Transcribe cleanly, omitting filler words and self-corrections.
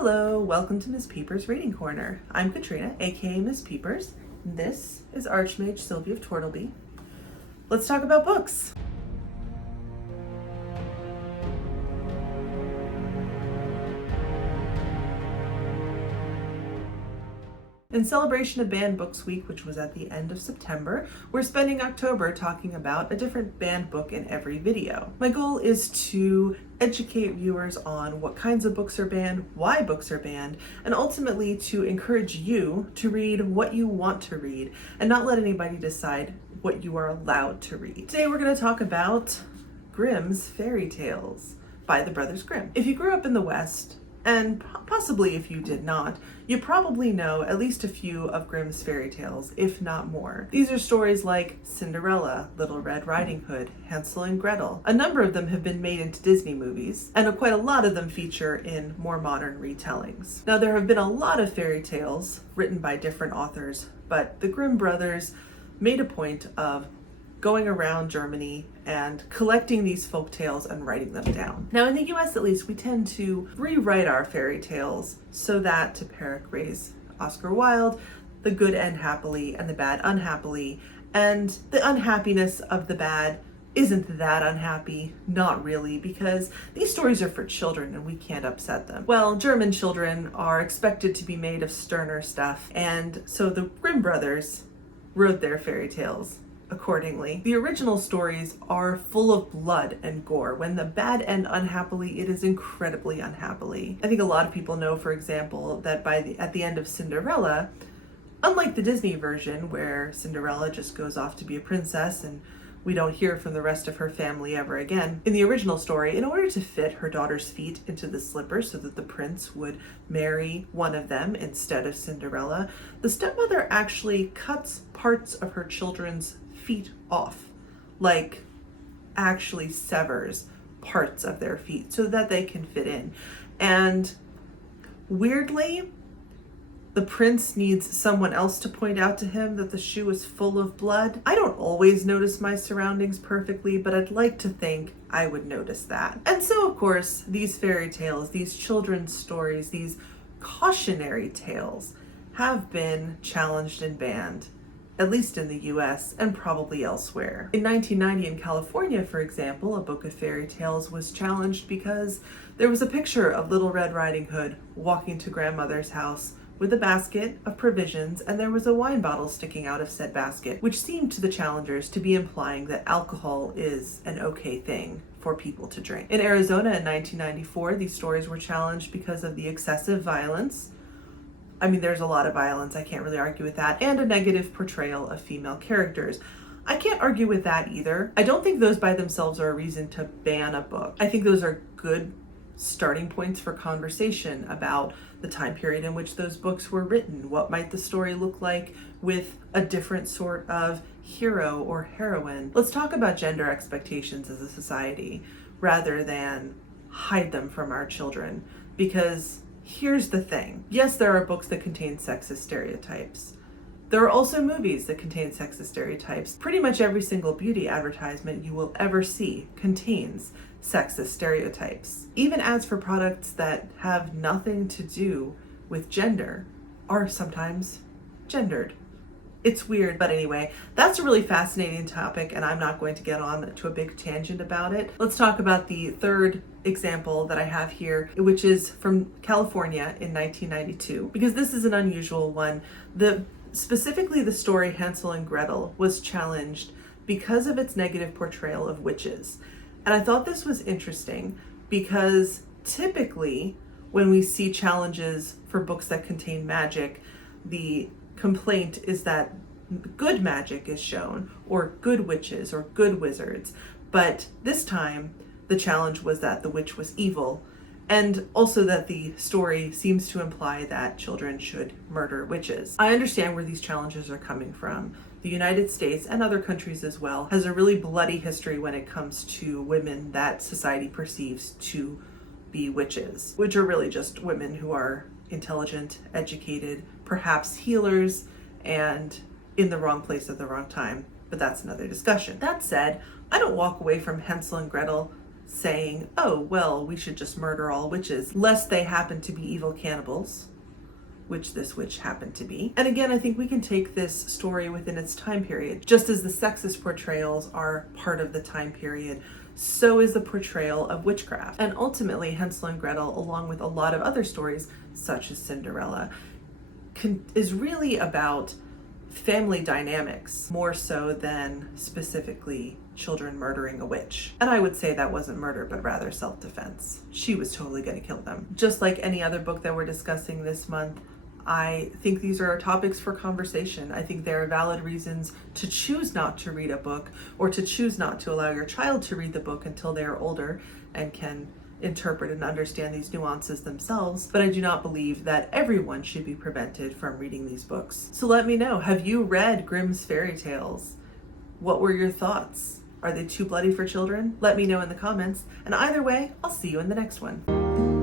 Hello, welcome to Miss Peepers Reading Corner. I'm Katrina, aka Miss Peepers. This is Archmage Sylvia of Tortleby. Let's talk about books. In celebration of Banned Books Week, which was at the end of September, we're spending October talking about a different banned book in every video. My goal is to educate viewers on what kinds of books are banned, why books are banned, and ultimately to encourage you to read what you want to read and not let anybody decide what you are allowed to read. Today we're going to talk about Grimm's fairy tales by the Brothers Grimm. If you grew up in the West, and possibly if you did not, you probably know at least a few of Grimm's fairy tales, if not more. These are stories like Cinderella, Little Red Riding Hood, Hansel and Gretel. A number of them have been made into Disney movies, and quite a lot of them feature in more modern retellings. Now, there have been a lot of fairy tales written by different authors, but the Grimm brothers made a point of going around Germany and collecting these folk tales and writing them down. Now in the US at least, we tend to rewrite our fairy tales so that, to paraphrase Oscar Wilde, the good end happily and the bad unhappily, and the unhappiness of the bad isn't that unhappy, not really, because these stories are for children and we can't upset them. Well, German children are expected to be made of sterner stuff, and so the Grimm brothers wrote their fairy tales accordingly. The original stories are full of blood and gore. When the bad end unhappily, it is incredibly unhappily. I think a lot of people know, for example, that at the end of Cinderella, unlike the Disney version where Cinderella just goes off to be a princess and we don't hear from the rest of her family ever again, in the original story, in order to fit her daughter's feet into the slippers so that the prince would marry one of them instead of Cinderella, the stepmother actually cuts parts of her children's feet off, like actually severs parts of their feet so that they can fit in. And weirdly, the prince needs someone else to point out to him that the shoe is full of blood. I don't always notice my surroundings perfectly, but I'd like to think I would notice that. And so, of course, these fairy tales, these children's stories, these cautionary tales have been challenged and banned, at least in the US and probably elsewhere. In 1990 in California, for example, a book of fairy tales was challenged because there was a picture of Little Red Riding Hood walking to grandmother's house with a basket of provisions, and there was a wine bottle sticking out of said basket, which seemed to the challengers to be implying that alcohol is an okay thing for people to drink. In Arizona in 1994, these stories were challenged because of the excessive violence. I mean, there's a lot of violence, I can't really argue with that, and a negative portrayal of female characters. I can't argue with that either. I don't think those by themselves are a reason to ban a book. I think those are good starting points for conversation about the time period in which those books were written. What might the story look like with a different sort of hero or heroine? Let's talk about gender expectations as a society rather than hide them from our children, because here's the thing. Yes, there are books that contain sexist stereotypes. There are also movies that contain sexist stereotypes. Pretty much every single beauty advertisement you will ever see contains sexist stereotypes. Even ads for products that have nothing to do with gender are sometimes gendered. It's weird, but anyway, that's a really fascinating topic and I'm not going to get on to a big tangent about it. Let's talk about the third example that I have here, which is from California in 1992, because this is an unusual one. Specifically the story Hansel and Gretel was challenged because of its negative portrayal of witches. And I thought this was interesting because typically when we see challenges for books that contain magic, the complaint is that good magic is shown, or good witches, or good wizards. But this time, the challenge was that the witch was evil, and also that the story seems to imply that children should murder witches. I understand where these challenges are coming from. The United States, and other countries as well, has a really bloody history when it comes to women that society perceives to be witches, which are really just women who are intelligent, educated, perhaps healers, and in the wrong place at the wrong time. But that's another discussion. That said, I don't walk away from Hansel and Gretel saying, oh, well, we should just murder all witches, lest they happen to be evil cannibals, which this witch happened to be. And again, I think we can take this story within its time period. Just as the sexist portrayals are part of the time period, so is the portrayal of witchcraft. And ultimately, Hansel and Gretel, along with a lot of other stories, such as Cinderella, is really about family dynamics, more so than specifically children murdering a witch. And I would say that wasn't murder, but rather self-defense. She was totally gonna kill them. Just like any other book that we're discussing this month, I think these are topics for conversation. I think there are valid reasons to choose not to read a book, or to choose not to allow your child to read the book until they are older and can interpret and understand these nuances themselves. But I do not believe that everyone should be prevented from reading these books. So let me know, have you read Grimm's fairy tales? What were your thoughts? Are they too bloody for children? Let me know in the comments. And either way, I'll see you in the next one.